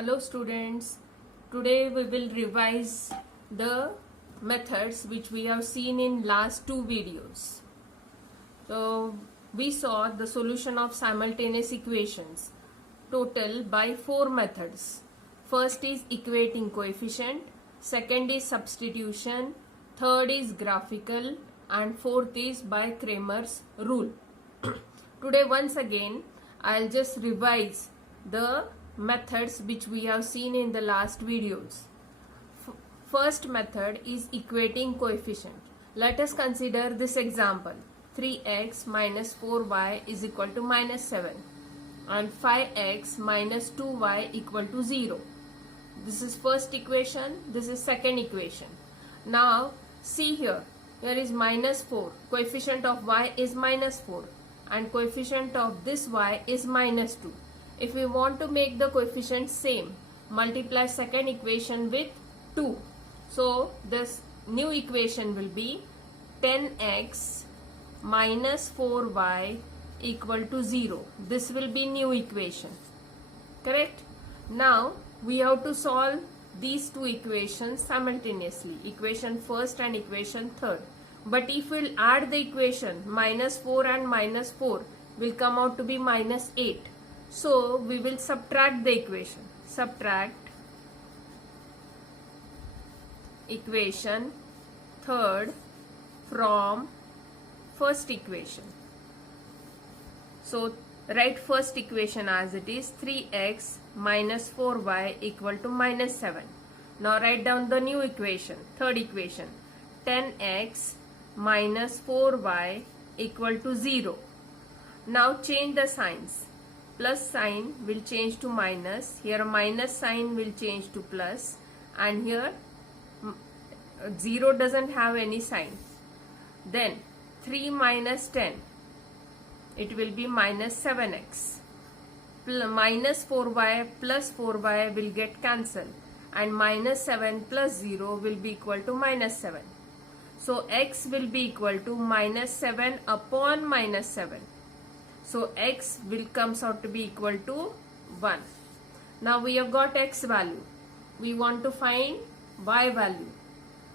Hello students, today we will revise the methods which we have seen in last two videos. So we saw the solution of simultaneous equations total by four methods. First is equating coefficient, second is substitution, third is graphical, and fourth is by Cramer's rule. Today once again I'll just revise the methods which we have seen in the last videos. First method is equating coefficient. Let us consider this example. 3x minus 4y is equal to minus 7 and 5x minus 2y equal to 0. This is first equation, this is second equation. Now see here is minus 4, coefficient of y is minus 4 and coefficient of this y is minus 2. If we want to make the coefficient same, multiply second equation with 2. So this new equation will be 10x minus 4y equal to 0. This will be new equation. Correct? Now we have to solve these two equations simultaneously. Equation first and equation third. But if we'll add the equation, minus 4 and minus 4 will come out to be minus 8. So we will subtract the equation. Subtract equation third from first equation. So write first equation as it is, 3x minus 4y equal to minus 7. Now write down the new equation, third equation, 10x minus 4y equal to 0. Now change the signs. Plus sign will change to minus, here minus sign will change to plus, and here 0 doesn't have any sign. Then 3 minus 10, it will be minus 7x. Minus 4y plus 4y will get cancelled, and minus 7 plus 0 will be equal to minus 7. So x will be equal to minus 7 upon minus 7. So x will comes out to be equal to 1. Now we have got x value. We want to find y value.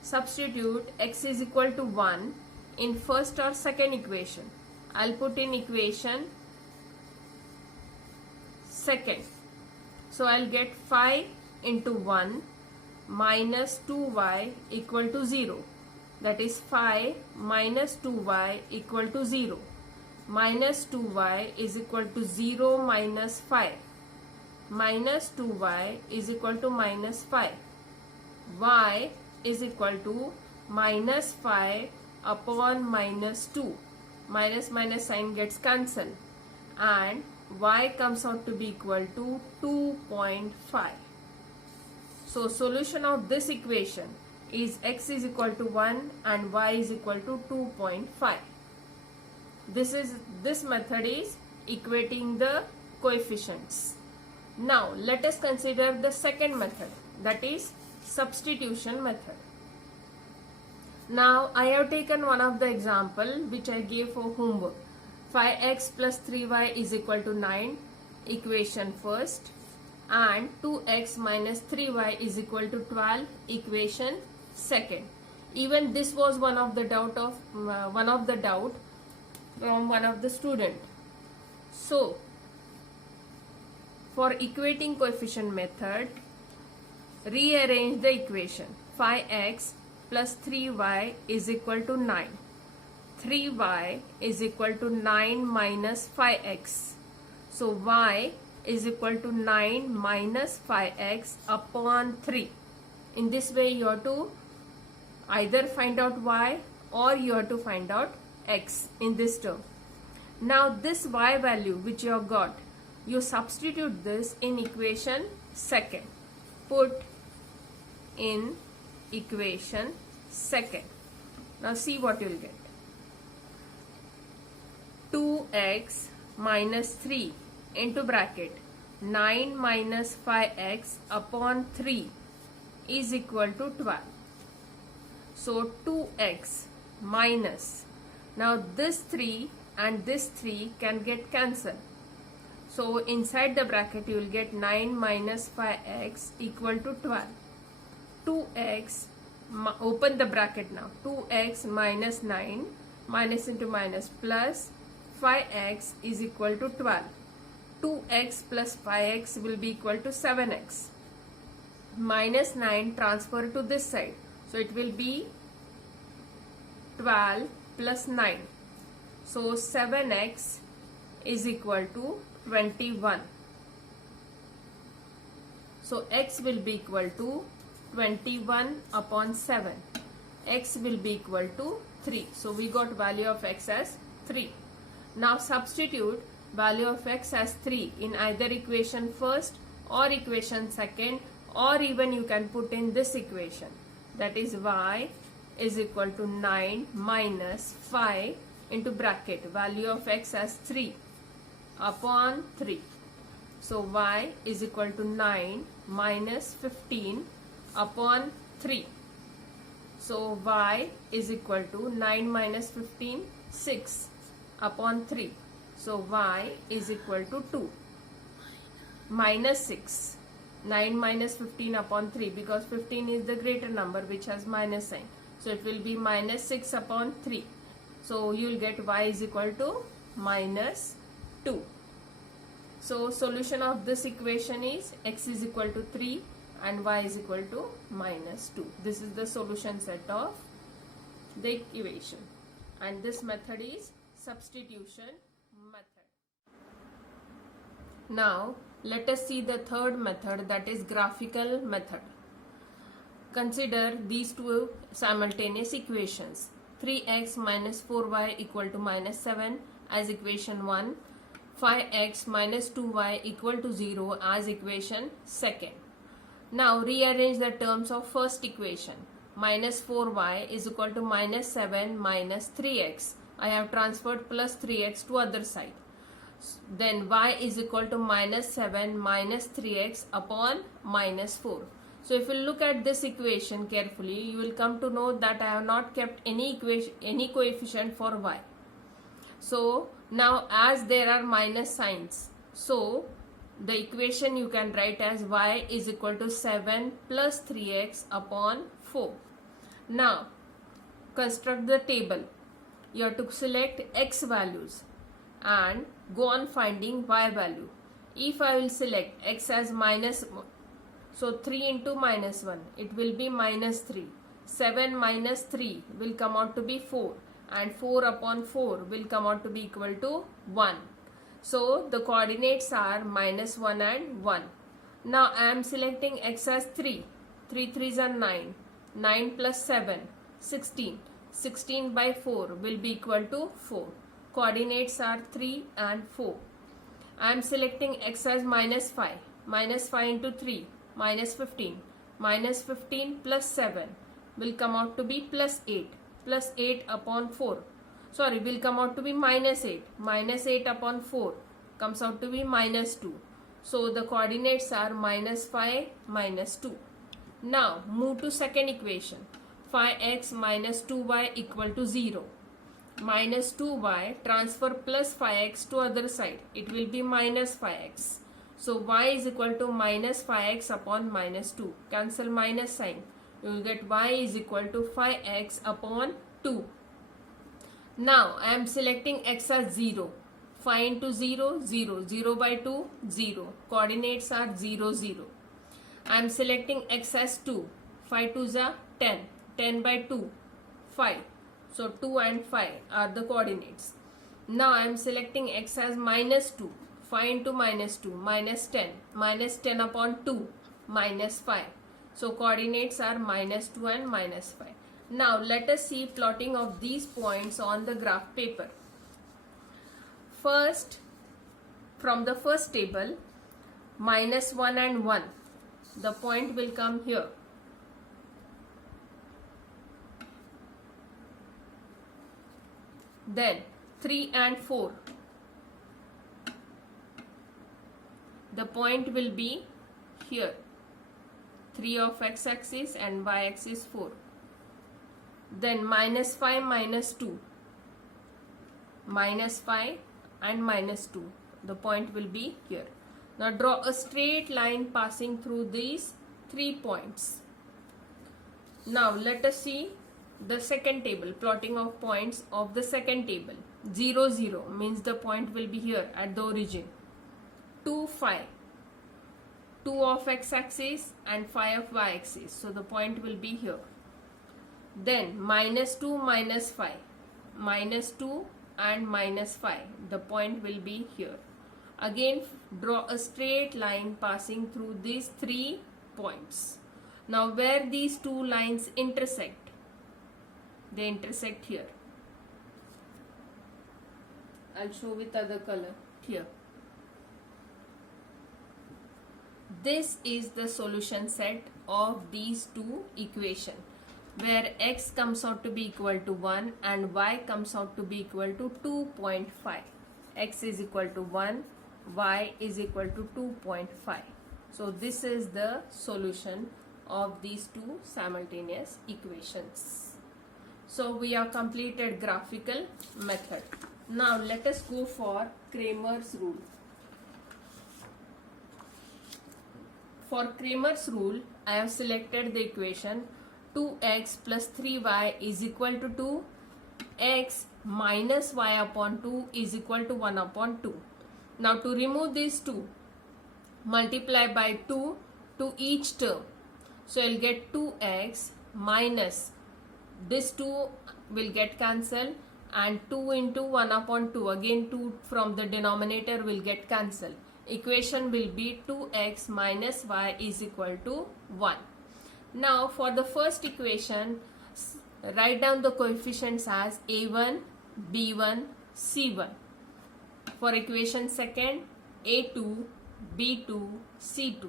Substitute x is equal to 1 in first or second equation. I'll put in equation second. So I'll get 5 into 1 minus 2y equal to 0. That is 5 minus 2y equal to 0. Minus 2y is equal to 0 minus 5. Minus 2y is equal to minus 5. Y is equal to minus 5 upon minus 2. Minus minus sign gets cancelled. And y comes out to be equal to 2.5. So solution of this equation is x is equal to 1 and y is equal to 2.5. This method is equating the coefficients. Now let us consider the second method, that is substitution method. Now I have taken one of the example which I gave for homework. 5x plus 3y is equal to 9, equation first, and 2x minus 3y is equal to 12, equation second. Even this was one of the doubt from one of the student. So for equating coefficient method, rearrange the equation. 5x plus 3y is equal to 9. 3y is equal to 9 minus 5x. So y is equal to 9 minus 5x upon 3. In this way you have to either find out y or you have to find out x in this term. Now this y value which you have got, you substitute this in equation second. Put in equation second. Now see what you will get. 2x minus 3 into bracket 9 minus 5x upon 3 is equal to 12. So 2x minus, now this 3 and this 3 can get cancelled. So inside the bracket you will get 9 minus 5x equal to 12. 2x, open the bracket now, 2x minus 9, minus into minus, plus 5x is equal to 12. 2x plus 5x will be equal to 7x. Minus 9 transfer to this side. So it will be 12 plus 9. So 7x is equal to 21. So x will be equal to 21 upon 7. X will be equal to 3. So we got value of x as 3. Now substitute value of x as 3 in either equation first or equation second, or even you can put in this equation, that is y is equal to 9 minus 5 into bracket value of x as 3 upon 3. So y is equal to 9 minus 15 upon 3. So y is equal to 9 minus 15, 6 upon 3. So y is equal to 2 minus 6. 9 minus 15 upon 3, because 15 is the greater number which has minus sign. So it will be minus 6 upon 3. So you will get y is equal to minus 2. So solution of this equation is x is equal to 3 and y is equal to minus 2. This is the solution set of the equation, and this method is substitution method. Now let us see the third method, that is graphical method. Consider these two simultaneous equations. 3x minus 4y equal to minus 7 as equation 1. 5x minus 2y equal to 0 as equation second. Now rearrange the terms of first equation. Minus 4y is equal to minus 7 minus 3x. I have transferred plus 3x to other side. Then y is equal to minus 7 minus 3x upon minus 4. So if you look at this equation carefully, you will come to know that I have not kept any coefficient for y. So now as there are minus signs, so the equation you can write as y is equal to 7 plus 3x upon 4. Now construct the table. You have to select x values and go on finding y value. If I will select x as minus 1, so 3 into minus 1, it will be minus 3. 7 minus 3 will come out to be 4, and 4 upon 4 will come out to be equal to 1. So the coordinates are minus 1 and 1. Now I am selecting x as 3. 3 3s are 9. 9 plus 7, 16. 16 by 4 will be equal to 4. Coordinates are 3 and 4. I am selecting x as minus 5. Minus 5 into 3, minus 15. Minus 15 plus 7 will come out to be plus 8. Plus 8 upon 4. Sorry, will come out to be minus 8. Minus 8 upon 4 comes out to be minus 2. So the coordinates are minus 5, minus 2. Now move to second equation. 5x minus 2y equal to 0. Minus 2y, transfer plus 5x to other side. It will be minus 5x. So y is equal to minus 5x upon minus 2. Cancel minus sign. You will get y is equal to 5x upon 2. Now I am selecting x as 0. 5 into 0, 0. 0 by 2, 0. Coordinates are 0, 0. I am selecting x as 2. 5 2s are 10. 10 by 2, 5. So 2 and 5 are the coordinates. Now I am selecting x as minus 2. 5 into minus 2, minus 10. Minus 10 upon 2, minus 5. So coordinates are minus 2 and minus 5. Now let us see plotting of these points on the graph paper. First, from the first table, minus 1 and 1. The point will come here. Then 3 and 4. The point will be here. 3 of x-axis and y-axis 4. Then minus 5 minus 2. Minus 5 and minus 2. The point will be here. Now draw a straight line passing through these 3 points. Now let us see the second table, plotting of points of the second table. 0, 0 means the point will be here at the origin. 2, 5. 2 of x-axis and 5 of y-axis. So the point will be here. Then -2, -5. -2 and -5. The point will be here. Again draw a straight line passing through these 3 points. Now where these 2 lines intersect, they intersect here. I'll show with other color here. This is the solution set of these 2 equations, where x comes out to be equal to 1 and y comes out to be equal to 2.5. X is equal to 1, y is equal to 2.5. So this is the solution of these 2 simultaneous equations. So we have completed graphical method. Now let us go for Cramer's rule. For Cramer's rule, I have selected the equation 2x plus 3y is equal to 2, x minus y upon 2 is equal to 1 upon 2. Now to remove these 2, multiply by 2 to each term. So I'll get 2x minus this 2 will get cancelled and 2 into 1 upon 2, again 2 from the denominator will get cancelled. Equation will be 2x minus y is equal to 1. Now for the first equation, write down the coefficients as a1, b1, c1. For equation second, a2, b2, c2.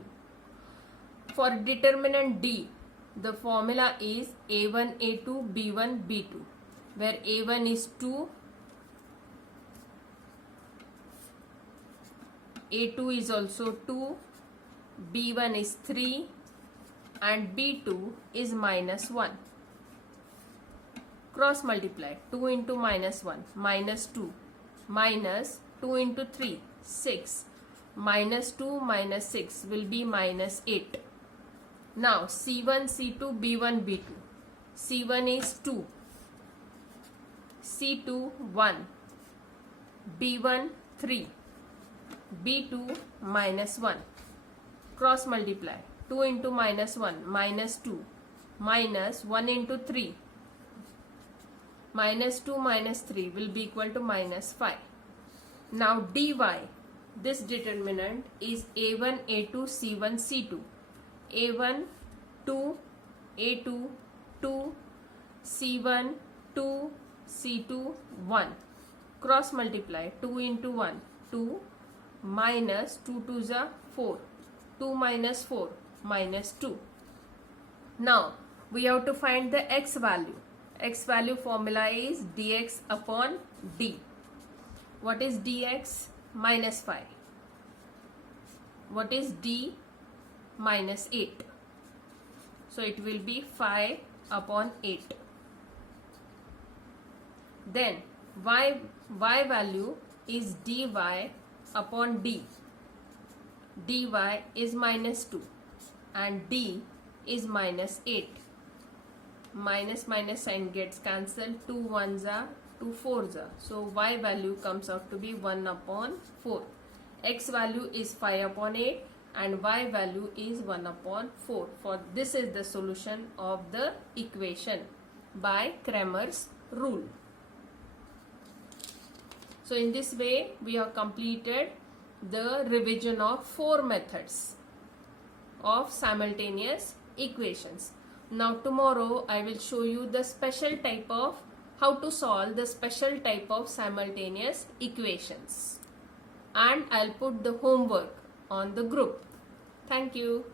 For determinant d, the formula is a1, a2, b1, b2, where a1 is 2, a2 is also 2, b1 is 3 and b2 is -1. Cross multiply 2 into -1, -2, minus 2 into 3, 6, -2 minus 6 will be -8. Now c1, c2, b1, b2. c1 is 2, c2 1, b1 3, b2 -1. Cross multiply 2 into -1, -2, minus 1 into 3, -2 minus 3 will be equal to -5. Now dy, this determinant is a1, a2, c1, c2. a1 2, a2 2, c1 2, c2 1. Cross multiply 2 into 1, 2, minus 2 2s are 4, 2 minus 4, -2. Now we have to find the x value. X value formula is dx upon d. What is dx? -5. What is d? -8. So it will be 5 upon 8. Then y value is dy upon d. dy is -2 and d is -8. Minus sign gets cancelled. 2 1s are 2 4s are. So y value comes out to be 1 upon 4. X value is 5 upon 8 and y value is 1 upon 4. For this is the solution of the equation by Cramer's rule. So in this way we have completed the revision of 4 methods of simultaneous equations. Now tomorrow I will show you the special type of how to solve the special type of simultaneous equations, and I'll put the homework on the group. Thank you.